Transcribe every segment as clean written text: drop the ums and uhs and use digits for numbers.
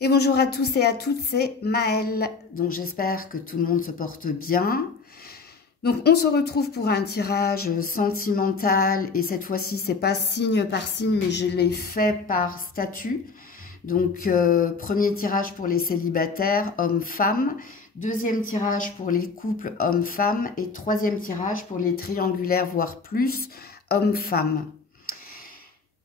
Et bonjour à tous et à toutes, c'est Maëlle. Donc j'espère que tout le monde se porte bien. Donc on se retrouve pour un tirage sentimental et cette fois-ci c'est pas signe par signe mais je l'ai fait par statut. Donc premier tirage pour les célibataires hommes-femmes, deuxième tirage pour les couples hommes-femmes et troisième tirage pour les triangulaires voire plus hommes-femmes.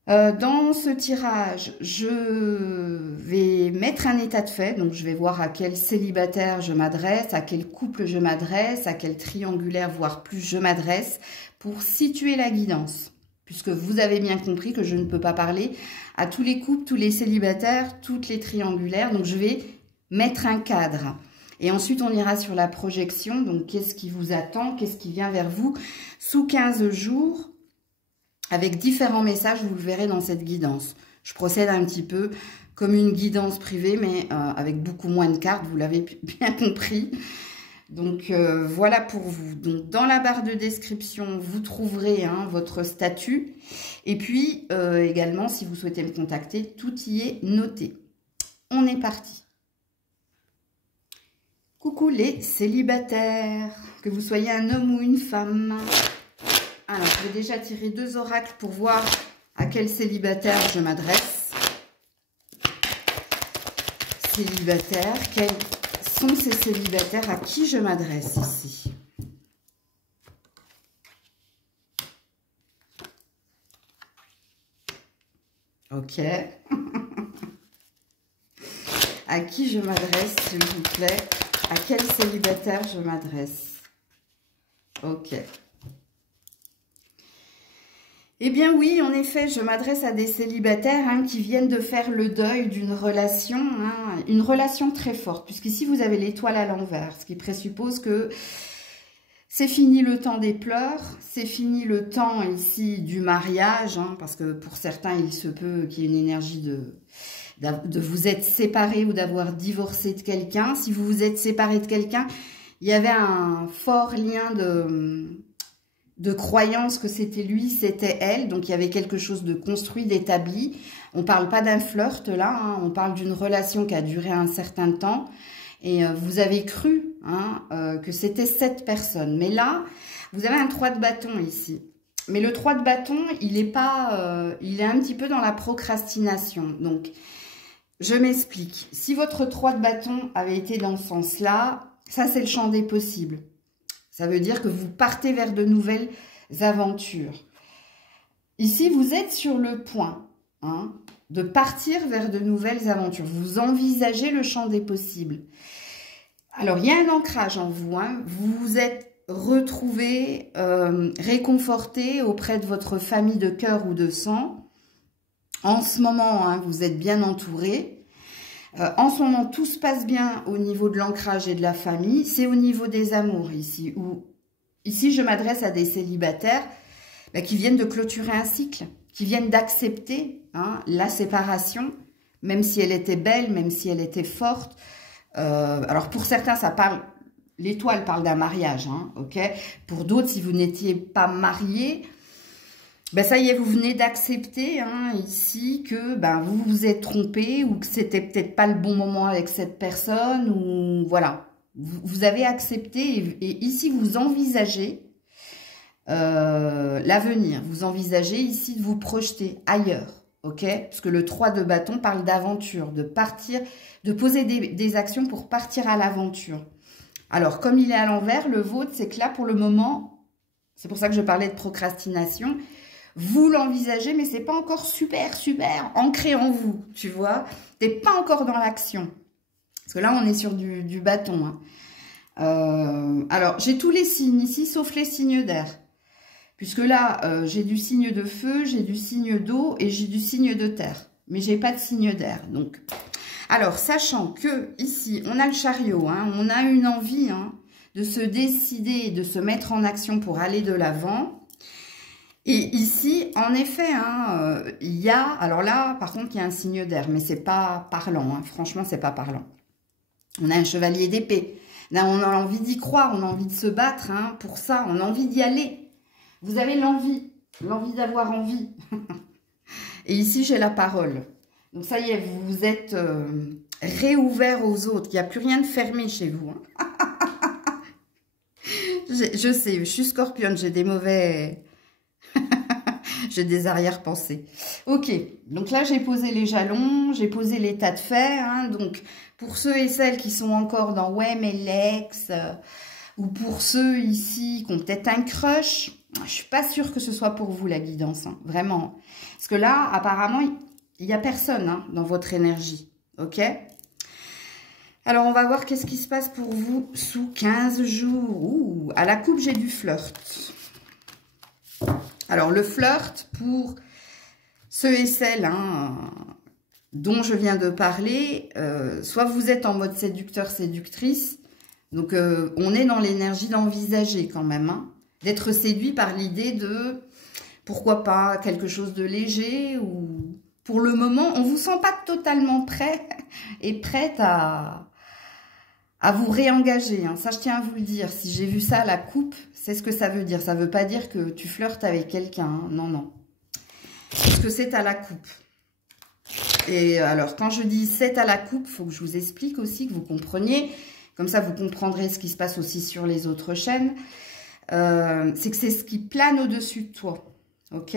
Dans ce tirage, je vais mettre un état de fait, donc je vais voir à quel célibataire je m'adresse, à quel couple je m'adresse, à quel triangulaire, voire plus je m'adresse, pour situer la guidance. Puisque vous avez bien compris que je ne peux pas parler à tous les couples, tous les célibataires, toutes les triangulaires, donc je vais mettre un cadre. Et ensuite, on ira sur la projection, donc qu'est-ce qui vous attend, qu'est-ce qui vient vers vous sous 15 jours, avec différents messages, vous le verrez dans cette guidance. Je procède un petit peu comme une guidance privée, mais avec beaucoup moins de cartes, vous l'avez bien compris. Donc, voilà pour vous. Donc, dans la barre de description, vous trouverez votre statut. Et puis, également, si vous souhaitez me contacter, tout y est noté. On est parti. Coucou les célibataires, que vous soyez un homme ou une femme. Alors, je vais déjà tirer deux oracles pour voir à quel célibataire je m'adresse. Célibataire, quels sont ces célibataires à qui je m'adresse ici? Ok. À qui je m'adresse, s'il vous plaît? À quel célibataire je m'adresse? Ok. Eh bien oui, en effet, je m'adresse à des célibataires qui viennent de faire le deuil d'une relation, une relation très forte, puisqu'ici vous avez l'étoile à l'envers, ce qui présuppose que c'est fini le temps des pleurs, c'est fini le temps ici du mariage, parce que pour certains il se peut qu'il y ait une énergie de vous être séparés ou d'avoir divorcé de quelqu'un. Si vous vous êtes séparé de quelqu'un, il y avait un fort lien de croyance que c'était lui, c'était elle. Donc, il y avait quelque chose de construit, d'établi. On ne parle pas d'un flirt, là. On parle d'une relation qui a duré un certain temps. Et vous avez cru que c'était cette personne. Mais là, vous avez un 3 de bâton ici. Mais le 3 de bâton, il est pas, il est un petit peu dans la procrastination. Donc, je m'explique. Si votre 3 de bâton avait été dans ce sens-là, ça, c'est le champ des possibles. Ça veut dire que vous partez vers de nouvelles aventures. Ici, vous êtes sur le point de partir vers de nouvelles aventures. Vous envisagez le champ des possibles. Alors, il y a un ancrage en vous. Vous vous êtes retrouvé, réconforté auprès de votre famille de cœur ou de sang. En ce moment, vous êtes bien entouré. En ce moment, tout se passe bien au niveau de l'ancrage et de la famille. C'est au niveau des amours ici. Ici, je m'adresse à des célibataires qui viennent de clôturer un cycle, qui viennent d'accepter la séparation, même si elle était belle, même si elle était forte. Alors, pour certains, ça parle... L'étoile parle d'un mariage, ok. Pour d'autres, si vous n'étiez pas mariés... Ben ça y est, vous venez d'accepter ici que vous vous êtes trompé ou que c'était peut-être pas le bon moment avec cette personne ou voilà. Vous avez accepté et ici vous envisagez l'avenir. Vous envisagez ici de vous projeter ailleurs, ok? Parce que le 3 de bâton parle d'aventure, de partir, de poser des actions pour partir à l'aventure. Alors, comme il est à l'envers, le vôtre, c'est que là, pour le moment, c'est pour ça que je parlais de procrastination. Vous l'envisagez, mais c'est pas encore super ancré en vous, tu vois. T'es pas encore dans l'action. Parce que là, on est sur du bâton. Alors, j'ai tous les signes ici, sauf les signes d'air. Puisque là, j'ai du signe de feu, j'ai du signe d'eau et j'ai du signe de terre. Mais j'ai pas de signe d'air. Donc, alors, sachant que ici, on a le chariot, on a une envie de se décider, de se mettre en action pour aller de l'avant. Et ici, en effet, il y a... Alors là, par contre, il y a un signe d'air, mais c'est pas parlant. Franchement, c'est pas parlant. On a un chevalier d'épée. Là, on a envie d'y croire, on a envie de se battre pour ça. On a envie d'y aller. Vous avez l'envie d'avoir envie. Et ici, j'ai la parole. Donc ça y est, vous vous êtes réouvert aux autres. Il n'y a plus rien de fermé chez vous. Hein. Je sais, je suis scorpionne, j'ai des mauvais... j'ai des arrière-pensées. Ok, donc là j'ai posé les jalons, j'ai posé l'état de fait. Hein, donc pour ceux et celles qui sont encore dans « ouais mais l'ex », ou pour ceux ici qui ont peut-être un crush, je suis pas sûre que ce soit pour vous la guidance, hein, vraiment. Parce que là, apparemment, il n'y a personne hein, dans votre énergie, ok? Alors, on va voir qu'est-ce qui se passe pour vous sous 15 jours. Ouh, à la coupe, j'ai du flirt. Alors, le flirt, pour ceux et celles hein, dont je viens de parler, soit vous êtes en mode séducteur, séductrice, donc on est dans l'énergie d'envisager quand même, hein, d'être séduit par l'idée de, pourquoi pas, quelque chose de léger, ou pour le moment, on ne vous sent pas totalement prêt et prête à vous réengager. Hein. Ça, je tiens à vous le dire. Si j'ai vu ça à la coupe, c'est ce que ça veut dire. Ça ne veut pas dire que tu flirtes avec quelqu'un. Hein. Non, non. Parce que c'est à la coupe. Et alors, quand je dis c'est à la coupe, il faut que je vous explique aussi, que vous compreniez. Comme ça, vous comprendrez ce qui se passe aussi sur les autres chaînes. C'est que c'est ce qui plane au-dessus de toi. Ok?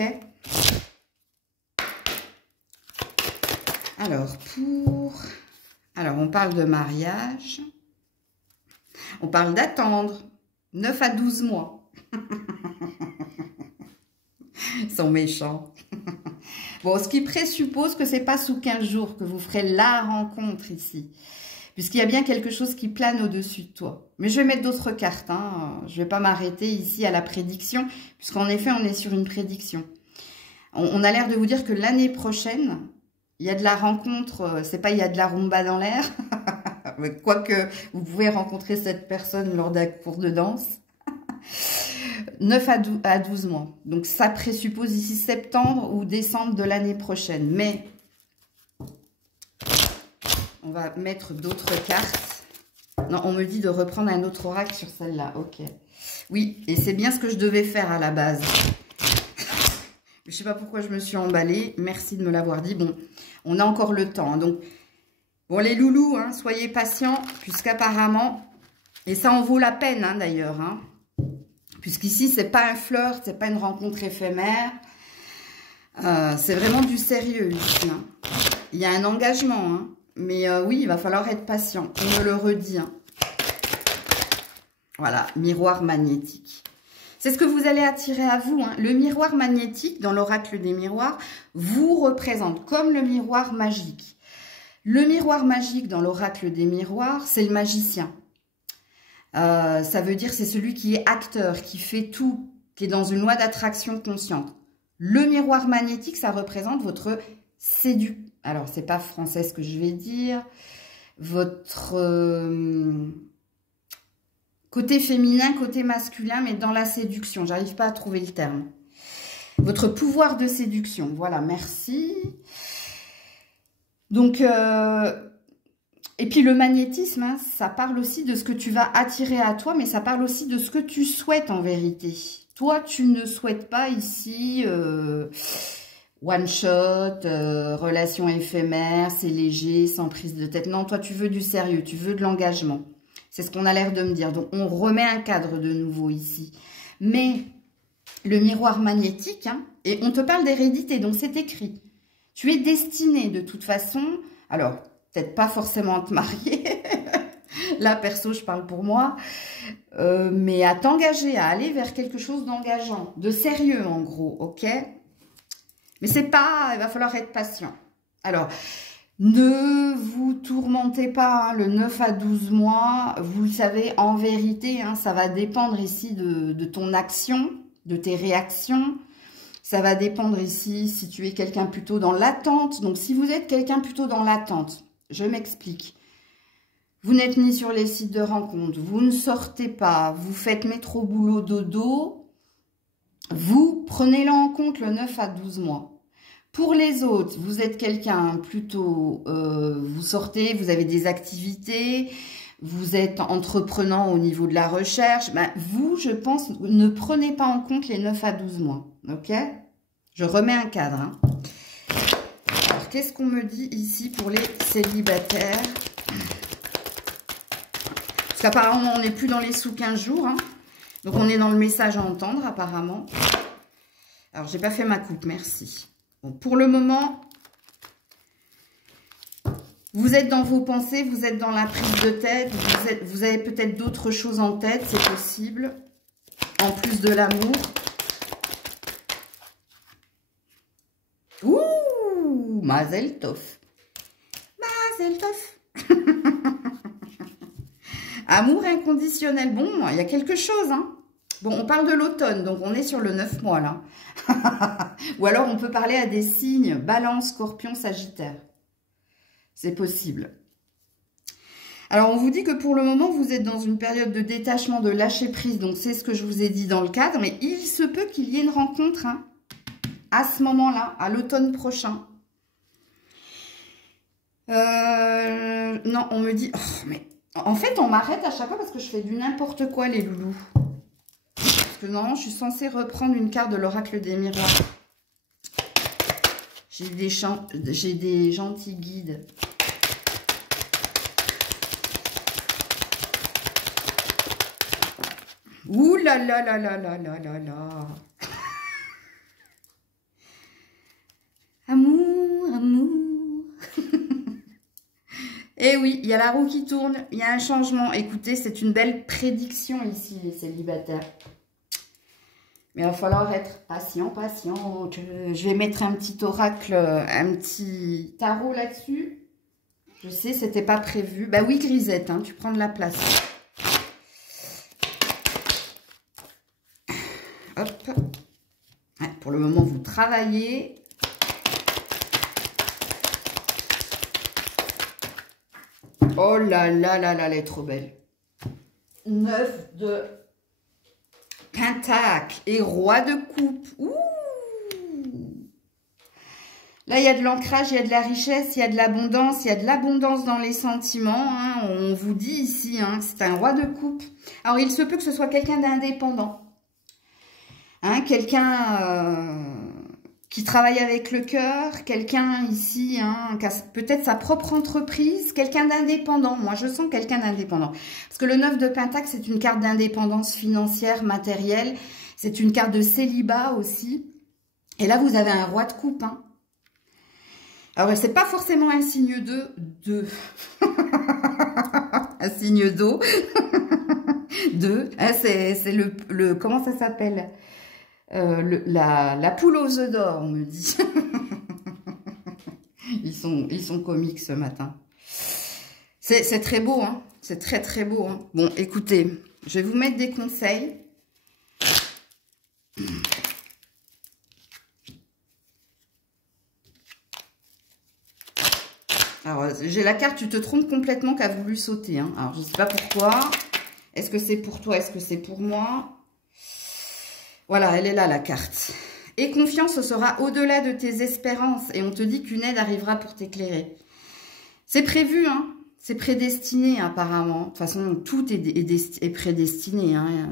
Alors, on parle de mariage. On parle d'attendre. 9 à 12 mois. Ils sont méchants. Bon, ce qui présuppose que c'est pas sous 15 jours que vous ferez la rencontre ici. Puisqu'il y a bien quelque chose qui plane au-dessus de toi. Mais je vais mettre d'autres cartes. Hein. Je ne vais pas m'arrêter ici à la prédiction. Puisqu'en effet, on est sur une prédiction. On a l'air de vous dire que l'année prochaine, il y a de la rencontre. C'est pas il y a de la rumba dans l'air. Quoique, vous pouvez rencontrer cette personne lors d'un cours de danse. 9 à 12 mois. Donc, ça présuppose ici septembre ou décembre de l'année prochaine. Mais... on va mettre d'autres cartes. Non, on me dit de reprendre un autre oracle sur celle-là. Ok. Oui, et c'est bien ce que je devais faire à la base. Je ne sais pas pourquoi je me suis emballée. Merci de me l'avoir dit. Bon, on a encore le temps. Donc, bon, les loulous, hein, soyez patients, puisqu'apparemment, et ça en vaut la peine hein, d'ailleurs, hein, puisqu'ici, c'est pas un flirt, c'est pas une rencontre éphémère. C'est vraiment du sérieux ici. Hein. Il y a un engagement, hein. Mais oui, il va falloir être patient. On me le redit. Hein. Voilà, miroir magnétique. C'est ce que vous allez attirer à vous. Hein. Le miroir magnétique, dans l'oracle des miroirs, vous représente comme le miroir magique. Le miroir magique, dans l'oracle des miroirs, c'est le magicien. Ça veut dire c'est celui qui est acteur, qui fait tout, qui est dans une loi d'attraction consciente. Le miroir magnétique, ça représente votre séduction. Alors, c'est pas français ce que je vais dire. Votre côté féminin, côté masculin, mais dans la séduction. J'arrive pas à trouver le terme. Votre pouvoir de séduction. Voilà, merci. Donc, et puis le magnétisme, hein, ça parle aussi de ce que tu vas attirer à toi, mais ça parle aussi de ce que tu souhaites en vérité. Toi, tu ne souhaites pas ici... one shot, relation éphémère, c'est léger, sans prise de tête. Non, toi, tu veux du sérieux, tu veux de l'engagement. C'est ce qu'on a l'air de me dire. Donc, on remet un cadre de nouveau ici. Mais le miroir magnétique, hein, et on te parle d'hérédité, donc c'est écrit. Tu es destiné de toute façon, alors, peut-être pas forcément à te marier, là, perso, je parle pour moi, mais à t'engager, à aller vers quelque chose d'engageant, de sérieux en gros, ok ? Mais c'est pas, il va falloir être patient. Alors, ne vous tourmentez pas, hein, le 9 à 12 mois, vous le savez, en vérité, hein, ça va dépendre ici de ton action, de tes réactions. Ça va dépendre ici si tu es quelqu'un plutôt dans l'attente. Donc, si vous êtes quelqu'un plutôt dans l'attente, je m'explique. Vous n'êtes ni sur les sites de rencontres, vous ne sortez pas, vous faites métro, boulot, dodo. Vous prenez-le en compte le 9 à 12 mois. Pour les autres, vous êtes quelqu'un plutôt, vous sortez, vous avez des activités, vous êtes entreprenant au niveau de la recherche. Ben, vous, je pense, ne prenez pas en compte les 9 à 12 mois. Ok? Je remets un cadre. Hein. Alors, Alors, qu'est-ce qu'on me dit ici pour les célibataires? Parce qu'apparemment, on n'est plus dans les sous 15 jours. Hein. Donc, on est dans le message à entendre, apparemment. Alors, j'ai pas fait ma coupe, merci. Bon, pour le moment, vous êtes dans vos pensées, vous êtes dans la prise de tête. Vous avez peut-être d'autres choses en tête, c'est possible. En plus de l'amour. Ouh, Mazel Tov. Mazel Tov. Amour inconditionnel. Bon, il y a quelque chose, hein. Bon, on parle de l'automne, donc on est sur le 9 mois, là. Ou alors, on peut parler à des signes, Balance, Scorpion, Sagittaire. C'est possible. Alors, on vous dit que pour le moment, vous êtes dans une période de détachement, de lâcher prise. Donc, c'est ce que je vous ai dit dans le cadre. Mais il se peut qu'il y ait une rencontre, hein, à ce moment-là, à l'automne prochain. Non, on me dit... Oh, mais en fait, on m'arrête à chaque fois parce que je fais du n'importe quoi, les loulous. Parce que normalement, je suis censée reprendre une carte de l'oracle des miroirs. J'ai des gentils guides. Ouh là là là là là là là là. Amour, amour. Eh oui, il y a la roue qui tourne, il y a un changement. Écoutez, c'est une belle prédiction ici, les célibataires. Mais il va falloir être patient, patient. Je vais mettre un petit oracle, un petit tarot là-dessus. Je sais, c'était pas prévu. Bah oui, Grisette, hein, tu prends de la place. Hop. Ouais, pour le moment, vous travaillez. Oh là là là là, elle est trop belle. 9 de Pentacle et Roi de Coupe. Ouh. Là, il y a de l'ancrage, il y a de la richesse, il y a de l'abondance. Il y a de l'abondance dans les sentiments. Hein. On vous dit ici hein, que c'est un Roi de Coupe. Alors, il se peut que ce soit quelqu'un d'indépendant. Hein, quelqu'un qui travaille avec le cœur, quelqu'un ici hein, qui a peut-être sa propre entreprise, quelqu'un d'indépendant. Moi, je sens quelqu'un d'indépendant. Parce que le 9 de Pentacle, c'est une carte d'indépendance financière, matérielle. C'est une carte de célibat aussi. Et là, vous avez un Roi de Coupe. Hein. Alors, c'est pas forcément un signe de... un signe d'eau. Hein, c'est le... Comment ça s'appelle la poule aux œufs d'or, on me dit. ils sont comiques ce matin. C'est très beau, hein. C'est très très beau. Hein. Bon, écoutez, je vais vous mettre des conseils. Alors, j'ai la carte, tu te trompes complètement, qui a voulu sauter. Hein. Alors, je ne sais pas pourquoi. Est-ce que c'est pour toi? Est-ce que c'est pour moi? Voilà, elle est là, la carte. Et confiance sera au-delà de tes espérances. Et on te dit qu'une aide arrivera pour t'éclairer. C'est prévu, hein. C'est prédestiné, apparemment. De toute façon, tout est prédestiné. Hein.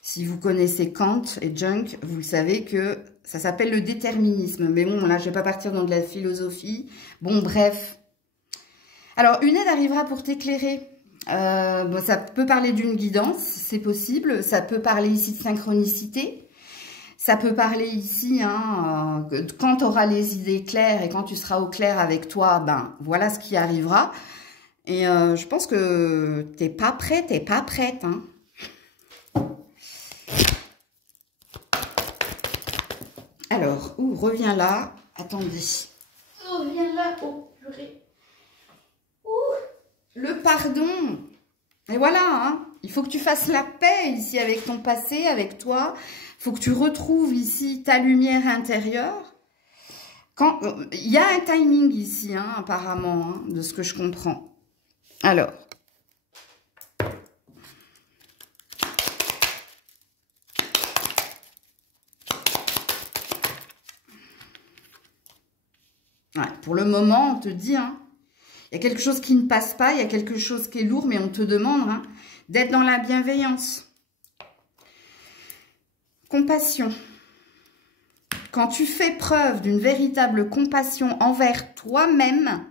Si vous connaissez Kant et Jung, vous le savez que ça s'appelle le déterminisme. Mais bon, là, je ne vais pas partir dans de la philosophie. Bon, bref. Alors, une aide arrivera pour t'éclairer. Bon, ça peut parler d'une guidance, c'est possible. Ça peut parler ici de synchronicité. Ça peut parler ici, hein, quand tu auras les idées claires et quand tu seras au clair avec toi, ben voilà ce qui arrivera. Et je pense que t'es pas prêt, t'es pas prête. Hein. Alors, reviens là. Attendez. Reviens là, oh purée. Le pardon. Et voilà, hein. Il faut que tu fasses la paix ici avec ton passé, avec toi. Il faut que tu retrouves ici ta lumière intérieure. Il y a un timing ici, hein, apparemment, hein, de ce que je comprends. Alors. Ouais, pour le moment, on te dit, hein, il y a quelque chose qui ne passe pas, il y a quelque chose qui est lourd, mais on te demande hein, d'être dans la bienveillance. Compassion. Quand tu fais preuve d'une véritable compassion envers toi-même,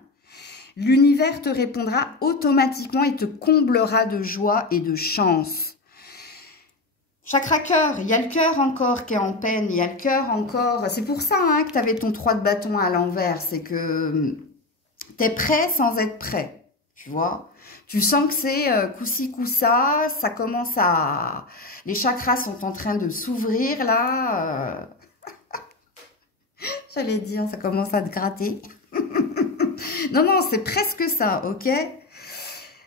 l'univers te répondra automatiquement et te comblera de joie et de chance. Chakra cœur, il y a le cœur encore qui est en peine, il y a le cœur encore. C'est pour ça hein, que tu avais ton 3 de bâton à l'envers, c'est que tu es prêt sans être prêt, tu vois. Tu sens que c'est coup-ci, coup-ça, ça commence à... Les chakras sont en train de s'ouvrir là. J'allais dire, ça commence à te gratter. Non, non, c'est presque ça, ok.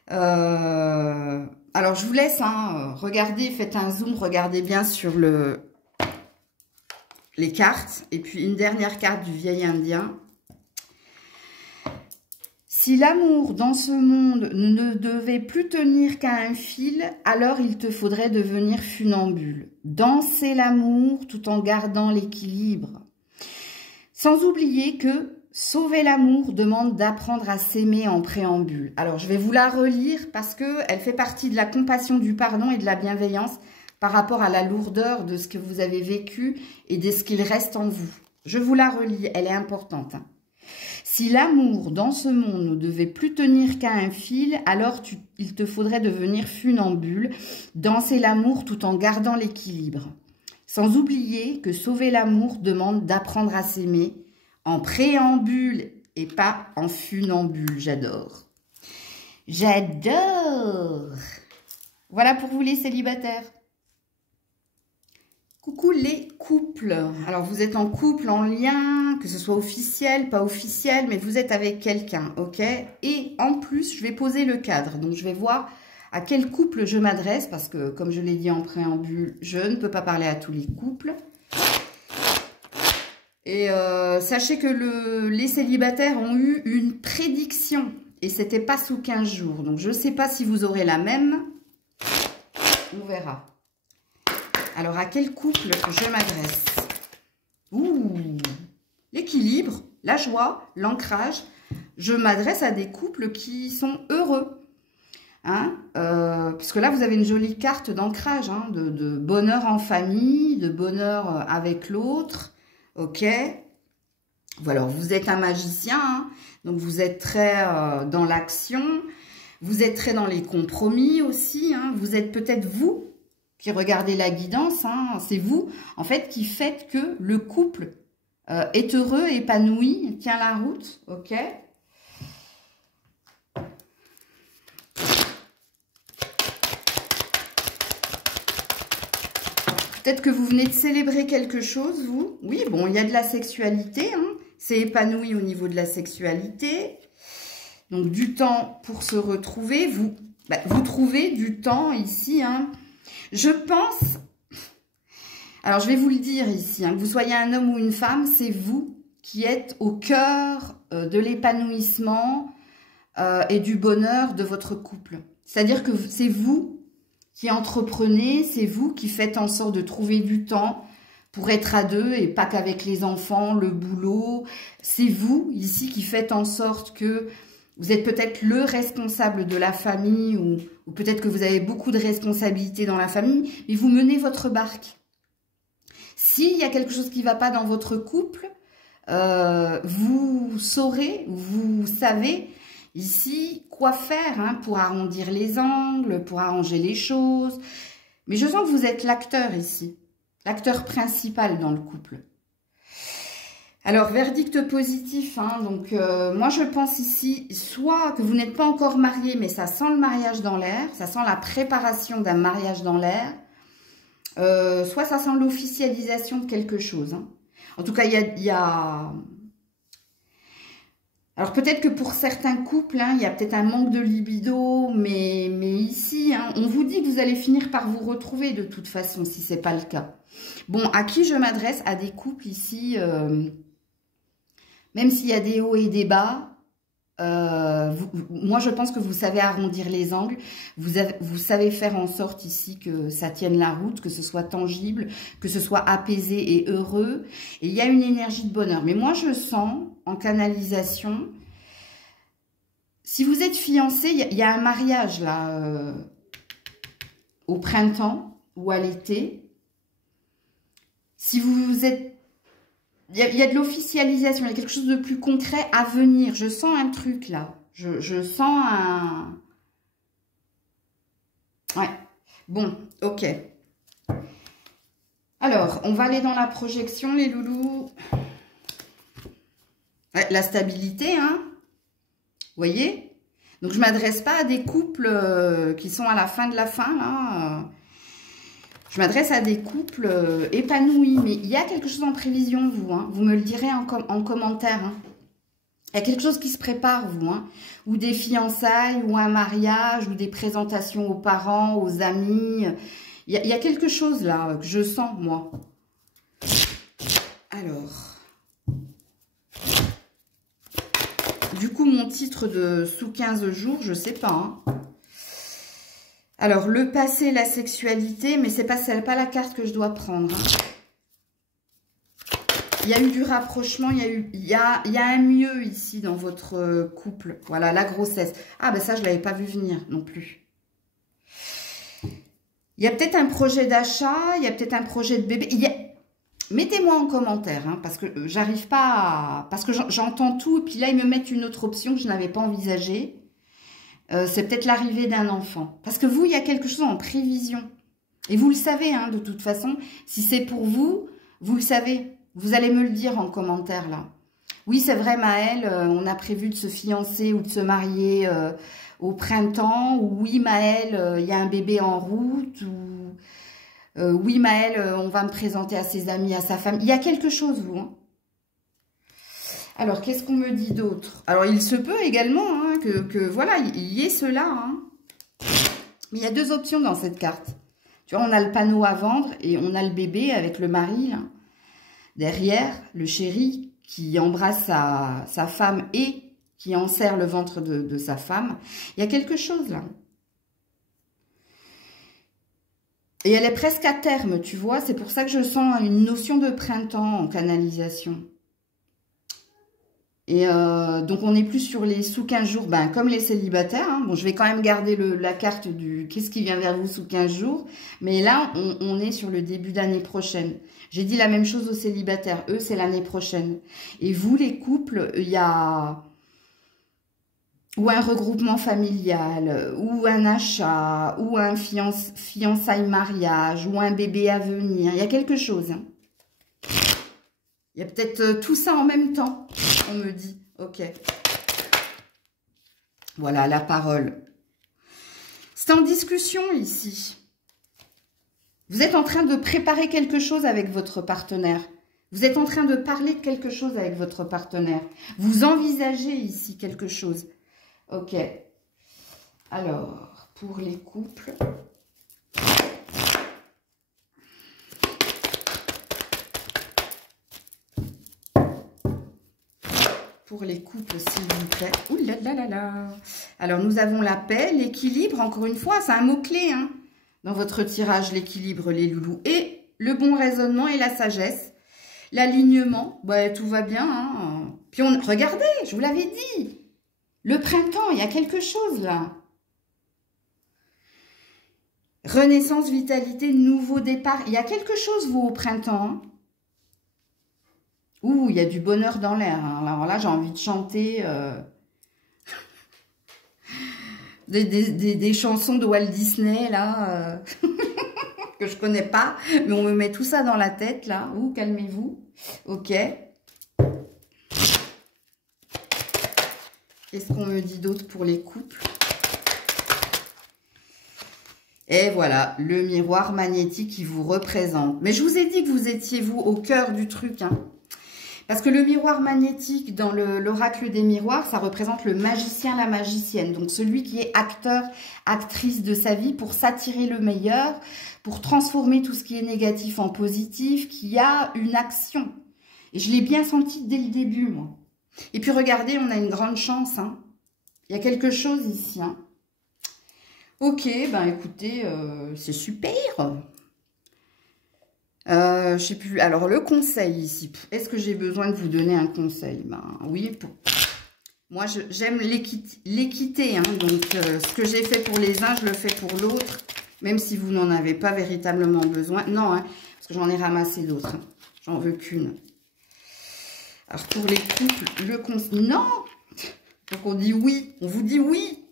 Alors, je vous laisse, hein, regardez, faites un zoom, regardez bien sur les cartes. Et puis, une dernière carte du vieil indien. Si l'amour dans ce monde ne devait plus tenir qu'à un fil, alors il te faudrait devenir funambule. Danser l'amour tout en gardant l'équilibre. Sans oublier que sauver l'amour demande d'apprendre à s'aimer en préambule. Alors, je vais vous la relire parce qu'elle fait partie de la compassion, du pardon et de la bienveillance par rapport à la lourdeur de ce que vous avez vécu et de ce qu'il reste en vous. Je vous la relis, elle est importante. Hein. Si l'amour dans ce monde ne devait plus tenir qu'à un fil, alors il te faudrait devenir funambule, danser l'amour tout en gardant l'équilibre. Sans oublier que sauver l'amour demande d'apprendre à s'aimer en préambule et pas en funambule. J'adore. J'adore. Voilà pour vous les célibataires. Coucou les couples. Alors vous êtes en couple, en lien, que ce soit officiel, pas officiel, mais vous êtes avec quelqu'un, ok? Et en plus, je vais poser le cadre. Donc je vais voir à quel couple je m'adresse, parce que, comme je l'ai dit en préambule, je ne peux pas parler à tous les couples. Et sachez que les célibataires ont eu une prédiction, et c'était pas sous 15 jours. Donc, je ne sais pas si vous aurez la même. On verra. Alors, à quel couple je m'adresse? Ouh, l'équilibre, la joie, l'ancrage. Je m'adresse à des couples qui sont heureux. Hein, puisque là, vous avez une jolie carte d'ancrage, hein, de bonheur en famille, de bonheur avec l'autre, ok. Voilà, vous êtes un magicien, hein, donc vous êtes très dans l'action, vous êtes très dans les compromis aussi, hein, vous êtes peut-être vous qui regardez la guidance, hein, c'est vous, en fait, qui faites que le couple est heureux, épanoui, tient la route, ok. Peut-être que vous venez de célébrer quelque chose, vous. Oui, bon, il y a de la sexualité. Hein. C'est épanoui au niveau de la sexualité. Donc, du temps pour se retrouver. Vous trouvez du temps ici. Hein. Je pense... Alors, je vais vous le dire ici. Hein, que vous soyez un homme ou une femme, c'est vous qui êtes au cœur de l'épanouissement et du bonheur de votre couple. C'est-à-dire que c'est vous qui entreprenez, c'est vous qui faites en sorte de trouver du temps pour être à deux et pas qu'avec les enfants, le boulot. C'est vous, ici, qui faites en sorte que vous êtes peut-être le responsable de la famille ou peut-être que vous avez beaucoup de responsabilités dans la famille, mais vous menez votre barque. S'il y a quelque chose qui ne va pas dans votre couple, vous saurez, vous savez ici quoi faire hein, pour arrondir les angles, pour arranger les choses. Mais je sens que vous êtes l'acteur ici, l'acteur principal dans le couple. Alors, verdict positif, hein, donc moi je pense ici, soit que vous n'êtes pas encore marié, mais ça sent le mariage dans l'air, ça sent la préparation d'un mariage dans l'air, soit ça sent l'officialisation de quelque chose. Hein. En tout cas, il y a... Alors peut-être que pour certains couples, hein, il y a peut-être un manque de libido, mais ici, hein, on vous dit que vous allez finir par vous retrouver de toute façon, si ce n'est pas le cas. Bon, à qui je m'adresse? À des couples ici, même s'il y a des hauts et des bas, moi je pense que vous savez arrondir les angles, vous savez faire en sorte ici que ça tienne la route, que ce soit tangible, que ce soit apaisé et heureux. Et il y a une énergie de bonheur. Mais moi je sens en canalisation, si vous êtes fiancé, il y a un mariage là, au printemps ou à l'été. Si vous êtes Il y a de l'officialisation, il y a quelque chose de plus concret à venir. Je sens un truc là. Je sens un... Ouais. Bon, ok. Alors, on va aller dans la projection, les loulous. Ouais, la stabilité, hein. Vous voyez? Donc, je ne m'adresse pas à des couples qui sont à la fin de la fin, là. Je m'adresse à des couples épanouis. Mais il y a quelque chose en prévision, vous. Hein. Vous me le direz en commentaire. Hein. Il y a quelque chose qui se prépare, vous. Hein. Ou des fiançailles, ou un mariage, ou des présentations aux parents, aux amis. Il y a quelque chose, là, que je sens, moi. Alors... Du coup, mon titre de sous 15 jours, je sais pas. Hein. Alors, le passé, la sexualité, mais c'est pas la carte que je dois prendre. Hein. Il y a eu du rapprochement, il y a un mieux ici dans votre couple. Voilà, la grossesse. Ah, ben ça, je l'avais pas vu venir non plus. Il y a peut-être un projet d'achat, il y a peut-être un projet de bébé. Mettez-moi en commentaire, hein, parce que j'arrive pas à... Parce que j'entends tout, et puis là, ils me mettent une autre option que je n'avais pas envisagée. C'est peut-être l'arrivée d'un enfant. Parce que vous, il y a quelque chose en prévision. Et vous le savez, hein, de toute façon. Si c'est pour vous, vous le savez. Vous allez me le dire en commentaire, là. Oui, c'est vrai, Maëlle, on a prévu de se fiancer ou de se marier au printemps. Ou oui, Maëlle, il y a un bébé en route. Ou... oui, Maëlle, on va me présenter à ses amis, à sa femme. Il y a quelque chose, vous. Hein. Alors, qu'est-ce qu'on me dit d'autre? Alors, il se peut également hein, que voilà, il y ait cela. Hein. Mais il y a deux options dans cette carte. Tu vois, on a le panneau à vendre et on a le bébé avec le mari. Là. Derrière, le chéri qui embrasse sa femme et qui enserre le ventre de sa femme. Il y a quelque chose là. Et elle est presque à terme, tu vois. C'est pour ça que je sens une notion de printemps en canalisation. Et donc, on n'est plus sur les sous 15 jours, ben, comme les célibataires. Hein. Bon, je vais quand même garder la carte du « qu'est-ce qui vient vers vous sous 15 jours ?» Mais là, on est sur le début d'année prochaine. J'ai dit la même chose aux célibataires. Eux, c'est l'année prochaine. Et vous, les couples, il y a... ou un regroupement familial, ou un achat, ou un fiançailles mariage, ou un bébé à venir. Il y a quelque chose. Hein. Il y a peut-être tout ça en même temps, on me dit. Ok. Voilà, la parole. C'est en discussion ici. Vous êtes en train de préparer quelque chose avec votre partenaire. Vous êtes en train de parler de quelque chose avec votre partenaire. Vous envisagez ici quelque chose. Ok. Alors, pour les couples... Pour les couples, s'il vous plaît. Ouh là là là là. Alors, nous avons la paix, l'équilibre. Encore une fois, c'est un mot-clé hein, dans votre tirage, l'équilibre, les loulous. Et le bon raisonnement et la sagesse. L'alignement, bah, tout va bien. Hein. Puis, regardez, je vous l'avais dit. Le printemps, il y a quelque chose là. Renaissance, vitalité, nouveau départ. Il y a quelque chose, vous, au printemps. Hein. Ouh, il y a du bonheur dans l'air. Hein. Alors là, j'ai envie de chanter des chansons de Walt Disney, là, que je connais pas. Mais on me met tout ça dans la tête, là. Ouh, calmez-vous. Ok. Qu'est-ce qu'on me dit d'autre pour les couples? Et voilà, le miroir magnétique qui vous représente. Mais je vous ai dit que vous étiez, vous, au cœur du truc, hein. Parce que le miroir magnétique, dans l'oracle des miroirs, ça représente le magicien, la magicienne. Donc, celui qui est acteur, actrice de sa vie pour s'attirer le meilleur, pour transformer tout ce qui est négatif en positif, qui a une action. Et je l'ai bien senti dès le début, moi. Et puis, regardez, on a une grande chance. Hein. Il y a quelque chose ici. Hein. Ok, ben écoutez, c'est super. Je sais plus. Alors, le conseil ici. Est-ce que j'ai besoin de vous donner un conseil? Ben oui. Moi, j'aime l'équité. Hein, donc, ce que j'ai fait pour les uns, je le fais pour l'autre. Même si vous n'en avez pas véritablement besoin. Non, hein, parce que j'en ai ramassé d'autres. Hein. J'en veux qu'une. Alors, pour les couples, le conseil... Non! Donc, on dit oui. On vous dit oui.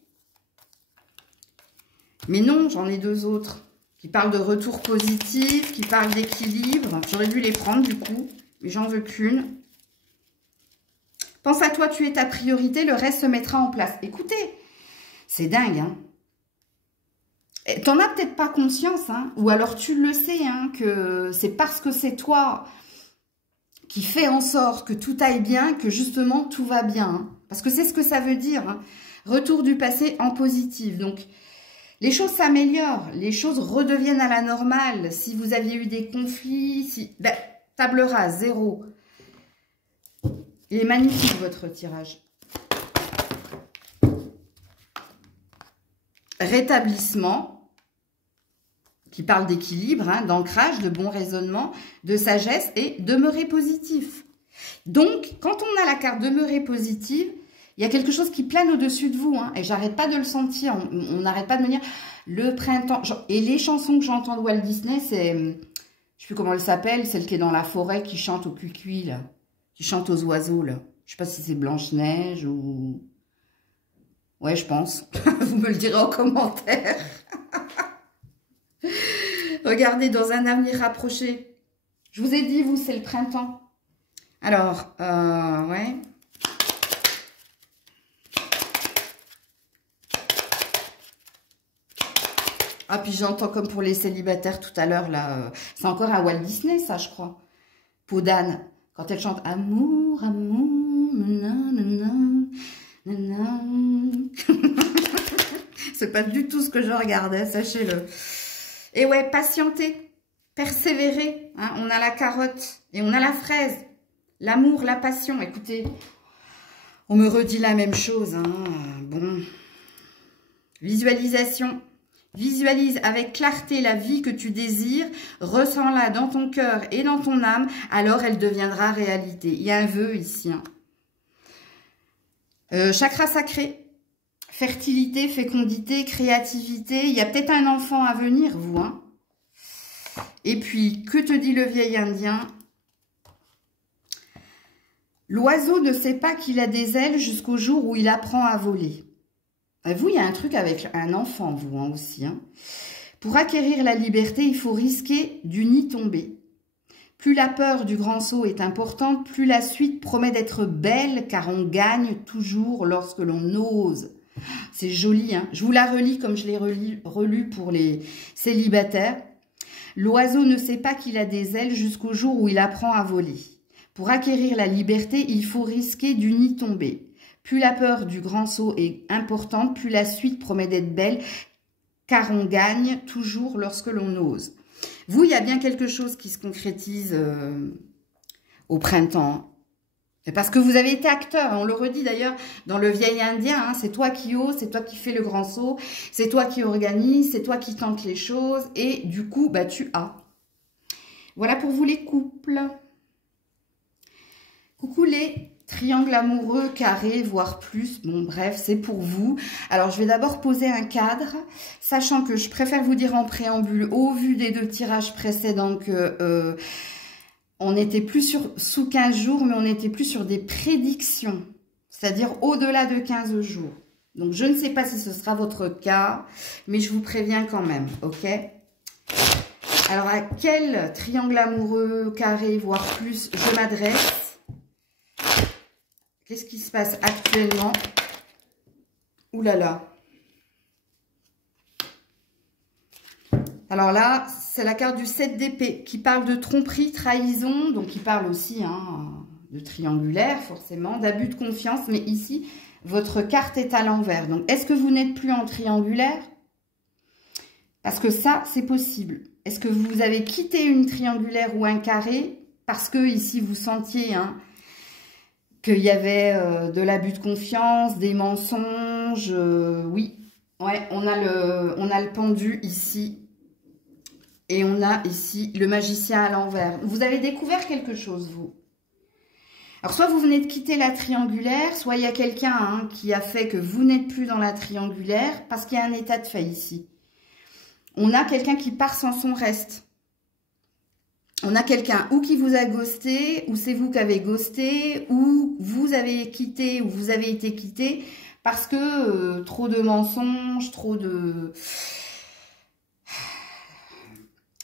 Mais non, j'en ai deux autres. Qui parlent de retour positif, qui parlent d'équilibre. J'aurais dû les prendre, du coup. Mais j'en veux qu'une. Pense à toi, tu es ta priorité. Le reste se mettra en place. Écoutez, c'est dingue, hein. T'en as peut-être pas conscience, hein, ou alors tu le sais, hein, que c'est parce que c'est toi qui fais en sorte que tout aille bien, que justement tout va bien. Hein. Parce que c'est ce que ça veut dire, hein. Retour du passé en positif. Donc, les choses s'améliorent, les choses redeviennent à la normale. Si vous aviez eu des conflits, si... ben, table rase, 0. Il est magnifique votre tirage. Rétablissement. Qui parle d'équilibre, hein, d'ancrage, de bon raisonnement, de sagesse et demeurer positif. Donc, quand on a la carte demeurer positive, il y a quelque chose qui plane au-dessus de vous. Hein, et j'arrête pas de le sentir. On n'arrête pas de me dire le printemps. Et les chansons que j'entends de Walt Disney, c'est... Je sais plus comment elle s'appelle, celle qui est dans la forêt, qui chante au cuicui, là. Qui chante aux oiseaux, là. Je sais pas si c'est Blanche-Neige ou... Ouais, je pense. Vous me le direz en commentaire. Regardez, dans un avenir rapproché. Je vous ai dit, vous, c'est le printemps. Alors, ouais. Ah, puis j'entends comme pour les célibataires tout à l'heure, là. C'est encore un Walt Disney, ça, je crois. Peau d'âne. Quand elle chante « Amour, amour, nanana, nanana. » C'est pas du tout ce que je regardais, sachez-le. Et ouais, patienter, persévérer. Hein, on a la carotte et on a la fraise. L'amour, la passion. Écoutez, on me redit la même chose. Hein. Bon. Visualisation. Visualise avec clarté la vie que tu désires. Ressens-la dans ton cœur et dans ton âme. Alors, elle deviendra réalité. Il y a un vœu ici. Hein. Chakra sacré. Fertilité, fécondité, créativité. Il y a peut-être un enfant à venir, vous. Hein. Et puis, que te dit le vieil Indien? L'oiseau ne sait pas qu'il a des ailes jusqu'au jour où il apprend à voler. Et vous, il y a un truc avec un enfant, vous, hein, aussi. Hein. Pour acquérir la liberté, il faut risquer du nid tombé. Plus la peur du grand saut est importante, plus la suite promet d'être belle, car on gagne toujours lorsque l'on ose. C'est joli, hein. Je vous la relis comme je l'ai relu pour les célibataires. L'oiseau ne sait pas qu'il a des ailes jusqu'au jour où il apprend à voler. Pour acquérir la liberté, il faut risquer du nid tombé. Plus la peur du grand saut est importante, plus la suite promet d'être belle, car on gagne toujours lorsque l'on ose. Vous, il y a bien quelque chose qui se concrétise au printemps. C'est parce que vous avez été acteur, on le redit d'ailleurs dans le vieil Indien, hein, c'est toi qui oses, c'est toi qui fais le grand saut, c'est toi qui organise, c'est toi qui tente les choses et du coup, bah, tu as. Voilà pour vous les couples. Coucou les triangles amoureux, carrés, voire plus, bon bref, c'est pour vous. Alors je vais d'abord poser un cadre, sachant que je préfère vous dire en préambule, au vu des deux tirages précédents que... on n'était plus sous 15 jours, mais on n'était plus sur des prédictions, c'est-à-dire au-delà de 15 jours. Donc, je ne sais pas si ce sera votre cas, mais je vous préviens quand même, ok? Alors, à quel triangle amoureux, carré, voire plus, je m'adresse? Qu'est-ce qui se passe actuellement? Ouh là là! Alors là, c'est la carte du 7 d'épée qui parle de tromperie, trahison, donc qui parle aussi hein, de triangulaire forcément, d'abus de confiance, mais ici, votre carte est à l'envers. Donc, est-ce que vous n'êtes plus en triangulaire? Parce que ça, c'est possible. Est-ce que vous avez quitté une triangulaire ou un carré parce que ici, vous sentiez hein, qu'il y avait de l'abus de confiance, des mensonges, oui. Ouais, on a le pendu ici. Et on a ici le magicien à l'envers. Vous avez découvert quelque chose, vous. Alors, soit vous venez de quitter la triangulaire, soit il y a quelqu'un hein, qui a fait que vous n'êtes plus dans la triangulaire parce qu'il y a un état de fait ici. On a quelqu'un qui part sans son reste. On a quelqu'un ou qui vous a ghosté, ou c'est vous qui avez ghosté, ou vous avez quitté, ou vous avez été quitté, parce que trop de mensonges, trop de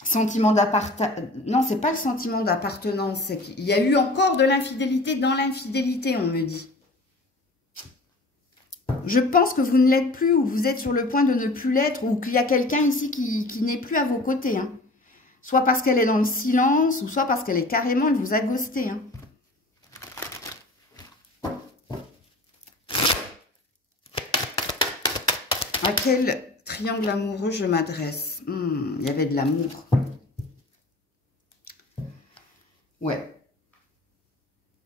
sentiment d'appartenance. Non, c'est pas le sentiment d'appartenance, c'est qu'il y a eu encore de l'infidélité dans l'infidélité, on me dit. Je pense que vous ne l'êtes plus, ou vous êtes sur le point de ne plus l'être, ou qu'il y a quelqu'un ici qui n'est plus à vos côtés, hein. Soit parce qu'elle est dans le silence, ou soit parce qu'elle est carrément, elle vous a ghosté. Hein. À quel triangle amoureux je m'adresse? Il y avait de l'amour. Ouais.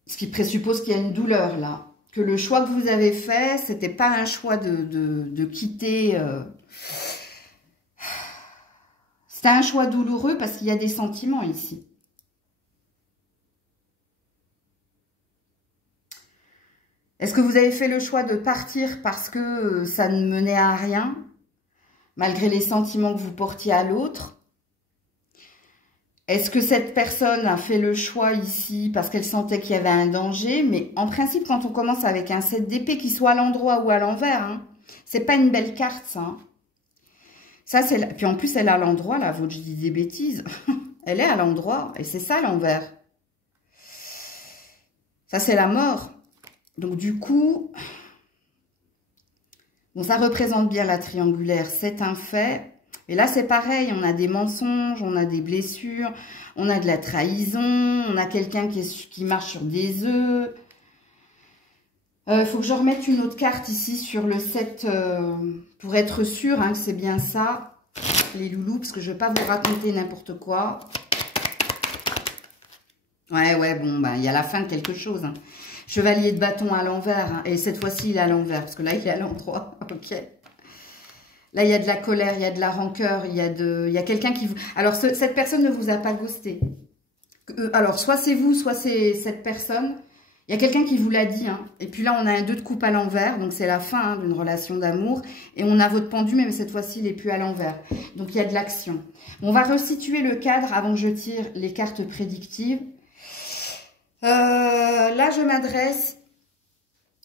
Ce qui présuppose qu'il y a une douleur là. Que le choix que vous avez fait, c'était pas un choix de quitter... C'était un choix douloureux parce qu'il y a des sentiments ici. Est-ce que vous avez fait le choix de partir parce que ça ne menait à rien, malgré les sentiments que vous portiez à l'autre? Est-ce que cette personne a fait le choix ici parce qu'elle sentait qu'il y avait un danger? Mais en principe, quand on commence avec un 7 d'épée, qu'il soit à l'endroit ou à l'envers, hein, c'est pas une belle carte, ça. Hein. Ça, c'est... Puis en plus, elle est à l'endroit, là, je dis des bêtises. Elle est à l'endroit, et c'est ça l'envers. Ça, c'est la mort. Donc, du coup... Bon, ça représente bien la triangulaire, c'est un fait. Et là, c'est pareil, on a des mensonges, on a des blessures, on a de la trahison, on a quelqu'un qui marche sur des œufs. Faut que je remette une autre carte ici sur le 7 pour être sûr hein, que c'est bien ça, les loulous, parce que je ne vais pas vous raconter n'importe quoi. Ouais, bon, bah, il y a la fin de quelque chose. Hein. Chevalier de bâton à l'envers, hein, et cette fois-ci, il est à l'envers, parce que là, il est à l'endroit. Ok. Là, il y a de la colère, il y a de la rancœur, il y a quelqu'un qui vous... Alors, cette personne ne vous a pas ghosté. Alors, soit c'est vous, soit c'est cette personne. Il y a quelqu'un qui vous l'a dit. Hein. Et puis là, on a un 2 de coupe à l'envers. Donc, c'est la fin hein, d'une relation d'amour. Et on a votre pendu, mais cette fois-ci, il n'est plus à l'envers. Donc, il y a de l'action. On va resituer le cadre avant que je tire les cartes prédictives. Là, je m'adresse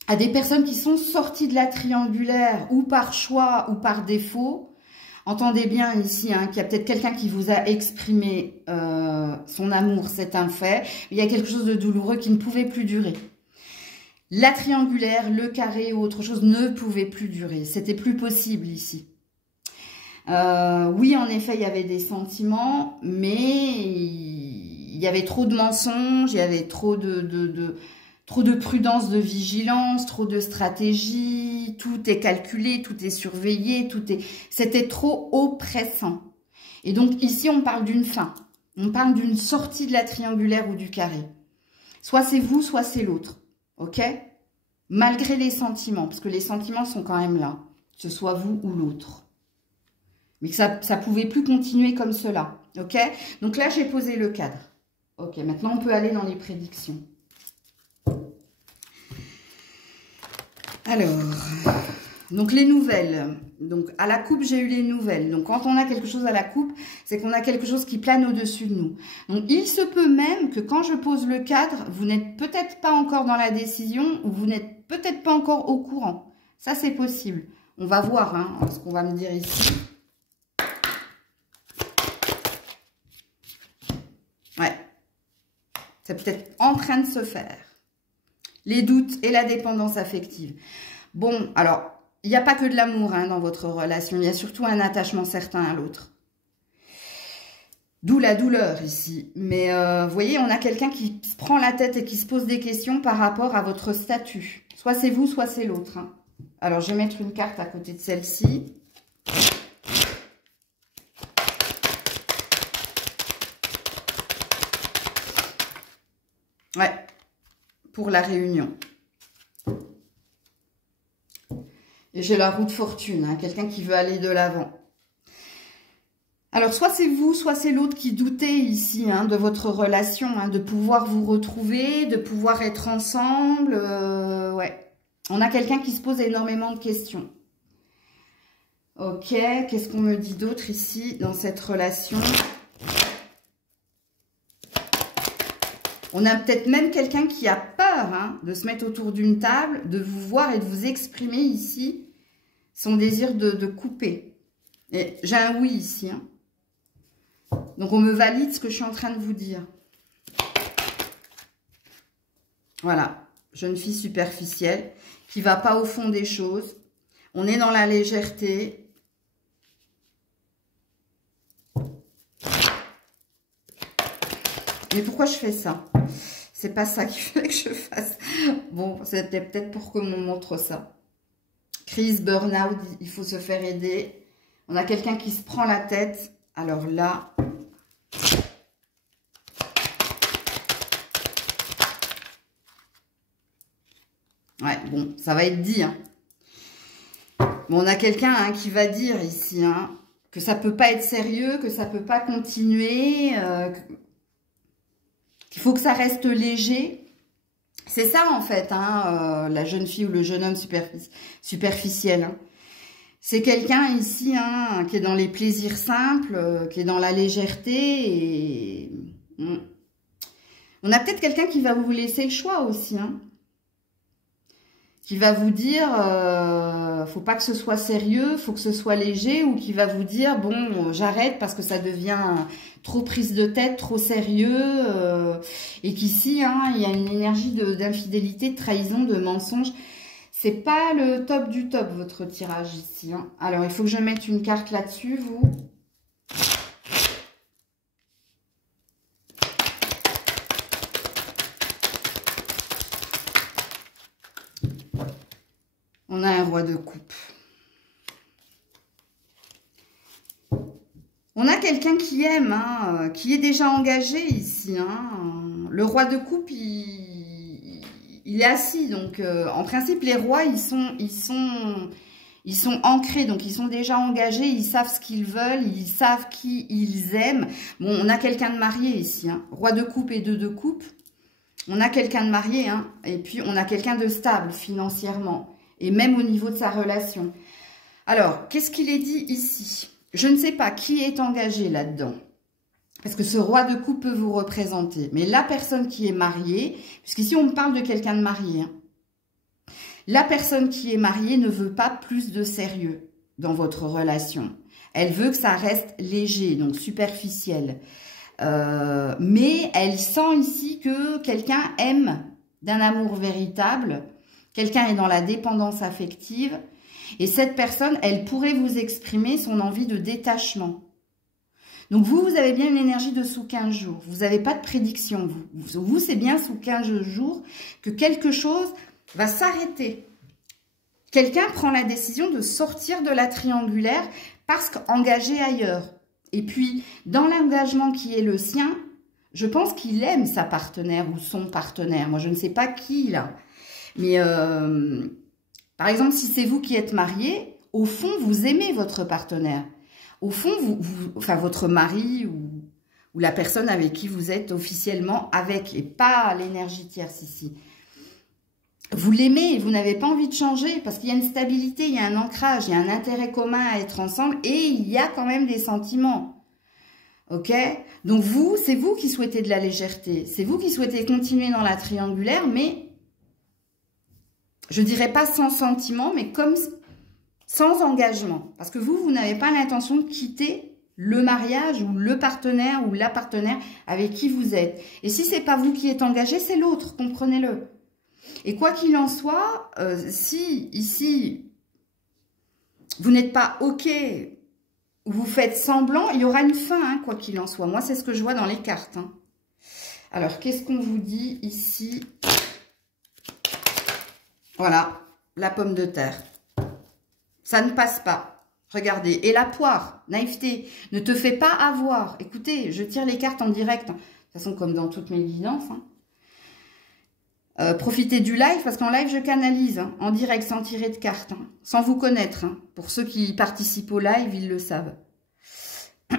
à des personnes qui sont sorties de la triangulaire ou par choix ou par défaut. Entendez bien ici hein, qu'il y a peut-être quelqu'un qui vous a exprimé son amour, c'est un fait. Il y a quelque chose de douloureux qui ne pouvait plus durer. La triangulaire, le carré ou autre chose ne pouvait plus durer. C'était plus possible ici. Oui, en effet, il y avait des sentiments, mais il y avait trop de mensonges, il y avait trop de prudence, de vigilance, trop de stratégie, tout est calculé, tout est surveillé, c'était trop oppressant. Et donc ici, on parle d'une fin. On parle d'une sortie de la triangulaire ou du carré. Soit c'est vous, soit c'est l'autre. Ok? Malgré les sentiments, parce que les sentiments sont quand même là, que ce soit vous ou l'autre. Mais que ça pouvait plus continuer comme cela. Ok? Donc là, j'ai posé le cadre. Ok, maintenant on peut aller dans les prédictions. Alors, donc les nouvelles. Donc à la coupe, j'ai eu les nouvelles. Donc quand on a quelque chose à la coupe, c'est qu'on a quelque chose qui plane au-dessus de nous. Donc il se peut même que quand je pose le cadre, vous n'êtes peut-être pas encore dans la décision ou vous n'êtes peut-être pas encore au courant. Ça, c'est possible. On va voir hein, ce qu'on va me dire ici. Ouais. C'est peut-être en train de se faire. Les doutes et la dépendance affective. Bon, alors, il n'y a pas que de l'amour hein, dans votre relation. Il y a surtout un attachement certain à l'autre. D'où la douleur ici. Mais vous voyez, on a quelqu'un qui se prend la tête et qui se pose des questions par rapport à votre statut. Soit c'est vous, soit c'est l'autre. Hein. Alors, je vais mettre une carte à côté de celle-ci. Ouais, pour la réunion. Et j'ai la roue de fortune, hein, quelqu'un qui veut aller de l'avant. Alors, soit c'est vous, soit c'est l'autre qui doutait ici hein, de votre relation, hein, de pouvoir vous retrouver, de pouvoir être ensemble. Ouais, on a quelqu'un qui se pose énormément de questions. Ok, qu'est-ce qu'on me dit d'autre ici dans cette relation ? On a peut-être même quelqu'un qui a peur hein, de se mettre autour d'une table, de vous voir et de vous exprimer ici son désir de couper. Et j'ai un oui ici. Hein. Donc, on me valide ce que je suis en train de vous dire. Voilà. Jeune fille superficielle qui ne va pas au fond des choses. On est dans la légèreté. Mais pourquoi je fais ça? C'est pas ça qu'il fallait que je fasse. Bon, c'était peut-être pour qu'on me montre ça. Crise, burn-out, il faut se faire aider. On a quelqu'un qui se prend la tête. Alors là... Ouais, bon, ça va être dit. Hein. Bon, on a quelqu'un hein, qui va dire ici hein, que ça peut pas être sérieux, que ça peut pas continuer, qu'il faut que ça reste léger. C'est ça en fait, hein, la jeune fille ou le jeune homme superficiel. Hein. C'est quelqu'un ici hein, qui est dans les plaisirs simples, qui est dans la légèreté. Et... On a peut-être quelqu'un qui va vous laisser le choix aussi. Hein. Qui va vous dire, faut pas que ce soit sérieux, faut que ce soit léger, ou qui va vous dire, bon, j'arrête parce que ça devient trop prise de tête, trop sérieux, et qu'ici, hein, il y a une énergie d'infidélité, de trahison, de mensonge. C'est pas le top du top, votre tirage ici. Hein. Alors, il faut que je mette une carte là-dessus, vous. On a un roi de coupe. On a quelqu'un qui aime, hein, qui est déjà engagé ici. Hein. Le roi de coupe, il est assis. Donc, en principe, les rois, ils sont ancrés. Donc, ils sont déjà engagés. Ils savent ce qu'ils veulent. Ils savent qui ils aiment. Bon, on a quelqu'un de marié ici. Hein. Roi de coupe et deux de coupe. On a quelqu'un de marié. Hein, et puis, on a quelqu'un de stable financièrement. Et même au niveau de sa relation. Alors, qu'est-ce qu'il est dit ici? Je ne sais pas qui est engagé là-dedans. Parce que ce roi de coupe peut vous représenter. Mais la personne qui est mariée, puisqu'ici on me parle de quelqu'un de marié. Hein, la personne qui est mariée ne veut pas plus de sérieux dans votre relation. Elle veut que ça reste léger, donc superficiel. Mais elle sent ici que quelqu'un aime d'un amour véritable. Quelqu'un est dans la dépendance affective et cette personne, elle pourrait vous exprimer son envie de détachement. Donc vous avez bien une énergie de sous 15 jours. Vous n'avez pas de prédiction. Vous c'est bien sous 15 jours que quelque chose va s'arrêter. Quelqu'un prend la décision de sortir de la triangulaire parce qu'engagé ailleurs. Et puis, dans l'engagement qui est le sien, je pense qu'il aime sa partenaire ou son partenaire. Moi, je ne sais pas qui, là. Mais, par exemple, si c'est vous qui êtes marié, au fond, vous aimez votre partenaire. Au fond, enfin, votre mari ou la personne avec qui vous êtes officiellement avec, et pas l'énergie tierce ici. Vous l'aimez et vous n'avez pas envie de changer parce qu'il y a une stabilité, il y a un ancrage, il y a un intérêt commun à être ensemble et il y a quand même des sentiments. Ok? Donc vous, c'est vous qui souhaitez de la légèreté. C'est vous qui souhaitez continuer dans la triangulaire, mais... je dirais pas sans sentiment, mais comme sans engagement. Parce que vous n'avez pas l'intention de quitter le mariage ou le partenaire ou la partenaire avec qui vous êtes. Et si c'est pas vous qui êtes engagé, c'est l'autre, comprenez-le. Et quoi qu'il en soit, si ici, vous n'êtes pas OK, vous faites semblant, il y aura une fin, hein, quoi qu'il en soit. Moi, c'est ce que je vois dans les cartes. Hein. Alors, qu'est-ce qu'on vous dit ici ? Voilà, la pomme de terre. Ça ne passe pas. Regardez. Et la poire, naïveté, ne te fais pas avoir. Écoutez, je tire les cartes en direct. De toute façon, comme dans toutes mes guidances. Hein. Profitez du live, parce qu'en live, je canalise. Hein, en direct, sans tirer de cartes. Hein, sans vous connaître. Hein. Pour ceux qui participent au live, ils le savent. Vous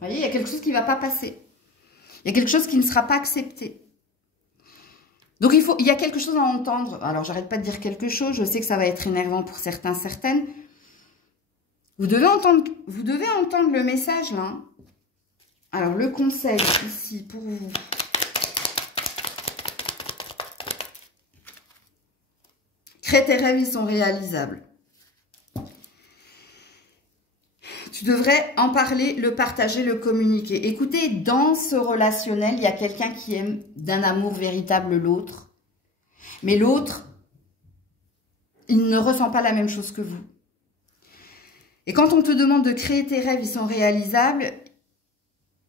voyez, il y a quelque chose qui ne va pas passer. Il y a quelque chose qui ne sera pas accepté. Donc, il y a quelque chose à entendre. Alors, j'arrête pas de dire quelque chose. Je sais que ça va être énervant pour certains, certaines. Vous devez entendre le message, là. Alors, le conseil, ici, pour vous. Crée tes rêves, ils sont réalisables. Tu devrais en parler, le partager, le communiquer. Écoutez, dans ce relationnel, il y a quelqu'un qui aime d'un amour véritable l'autre. Mais l'autre, il ne ressent pas la même chose que vous. Et quand on te demande de créer tes rêves, ils sont réalisables,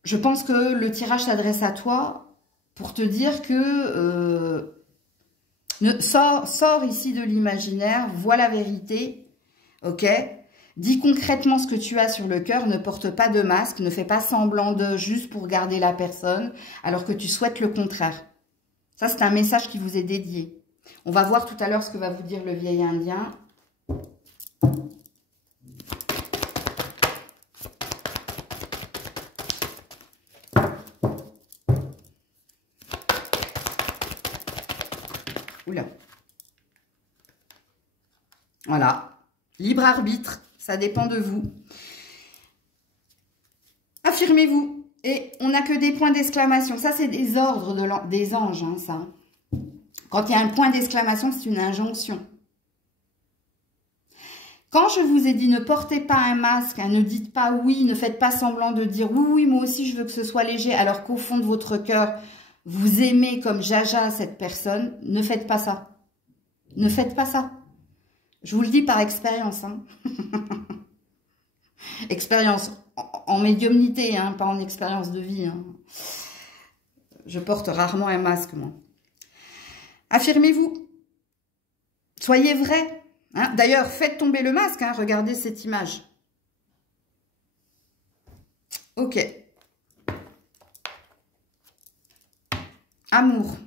je pense que le tirage s'adresse à toi pour te dire que sors ici de l'imaginaire, vois la vérité, ok? Dis concrètement ce que tu as sur le cœur, ne porte pas de masque, ne fais pas semblant de juste pour garder la personne, alors que tu souhaites le contraire. Ça, c'est un message qui vous est dédié. On va voir tout à l'heure ce que va vous dire le vieil indien. Oula. Voilà. Libre arbitre. Ça dépend de vous. Affirmez-vous. Et on n'a que des points d'exclamation. Ça, c'est des ordres des anges, hein, ça. Quand il y a un point d'exclamation, c'est une injonction. Quand je vous ai dit ne portez pas un masque, hein, ne dites pas oui, ne faites pas semblant de dire oui, oui, moi aussi je veux que ce soit léger, alors qu'au fond de votre cœur, vous aimez comme jaja cette personne, ne faites pas ça. Ne faites pas ça. Je vous le dis par expérience. Hein. Expérience en médiumnité, hein, pas en expérience de vie. Hein. Je porte rarement un masque, moi. Affirmez-vous. Soyez vrai. Hein. D'ailleurs, faites tomber le masque. Hein. Regardez cette image. Ok. Amour.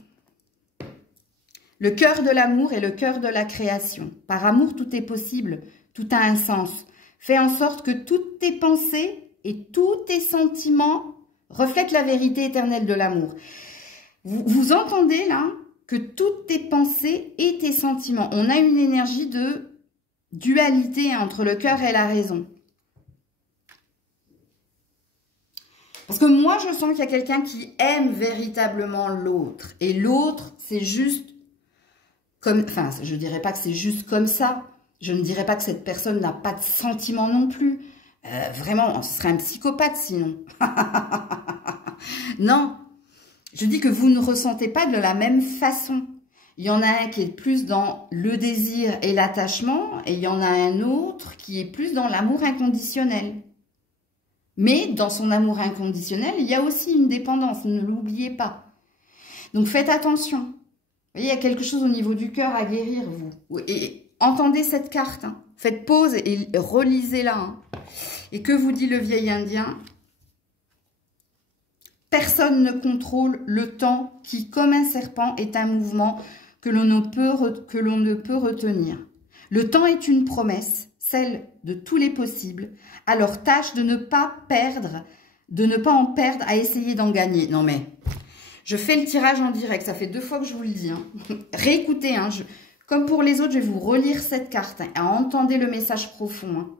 Le cœur de l'amour est le cœur de la création. Par amour, tout est possible, tout a un sens. Fais en sorte que toutes tes pensées et tous tes sentiments reflètent la vérité éternelle de l'amour. Vous entendez là que toutes tes pensées et tes sentiments, on a une énergie de dualité entre le cœur et la raison. Parce que moi, je sens qu'il y a quelqu'un qui aime véritablement l'autre. Et l'autre, c'est juste comme... Enfin, je ne dirais pas que c'est juste comme ça. Je ne dirais pas que cette personne n'a pas de sentiments non plus. Vraiment, ce serait un psychopathe sinon. Non. Je dis que vous ne ressentez pas de la même façon. Il y en a un qui est plus dans le désir et l'attachement. Et il y en a un autre qui est plus dans l'amour inconditionnel. Mais dans son amour inconditionnel, il y a aussi une dépendance, ne l'oubliez pas. Donc faites attention. Vous voyez, il y a quelque chose au niveau du cœur à guérir, vous. Et entendez cette carte. Hein. Faites pause et relisez-la. Hein. Et que vous dit le vieil indien? Personne ne contrôle le temps qui, comme un serpent, est un mouvement que l'on ne peut retenir. Le temps est une promesse, celle de tous les possibles. Alors tâche de ne pas en perdre à essayer d'en gagner. Non mais, je fais le tirage en direct, ça fait 2 fois que je vous le dis. Hein. Réécoutez, hein, comme pour les autres, je vais vous relire cette carte. Hein, entendez le message profond. Hein.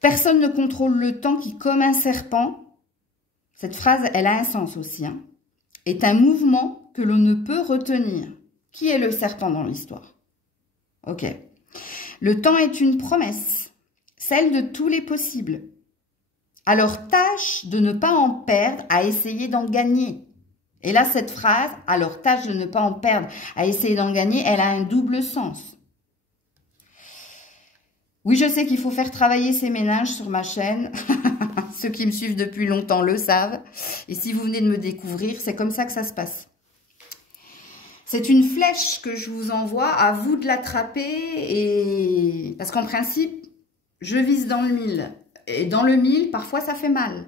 Personne ne contrôle le temps qui, comme un serpent, cette phrase, elle a un sens aussi, hein, est un mouvement que l'on ne peut retenir. Qui est le serpent dans l'histoire? Ok. Le temps est une promesse, celle de tous les possibles. Alors tâche de ne pas en perdre à essayer d'en gagner. Et là, cette phrase, alors tâche de ne pas en perdre à essayer d'en gagner, elle a un double sens. Oui, je sais qu'il faut faire travailler ces méninges sur ma chaîne. Ceux qui me suivent depuis longtemps le savent. Et si vous venez de me découvrir, c'est comme ça que ça se passe. C'est une flèche que je vous envoie, à vous de l'attraper. Et... parce qu'en principe, je vise dans le mille. Et dans le mille, parfois, ça fait mal.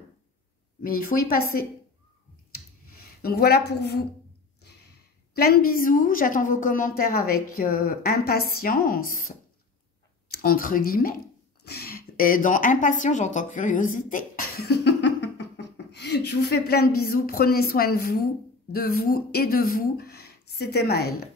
Mais il faut y passer. Donc, voilà pour vous. Plein de bisous. J'attends vos commentaires avec impatience, entre guillemets. Et dans impatience, j'entends curiosité. Je vous fais plein de bisous. Prenez soin de vous et de vous. C'était Maëlle.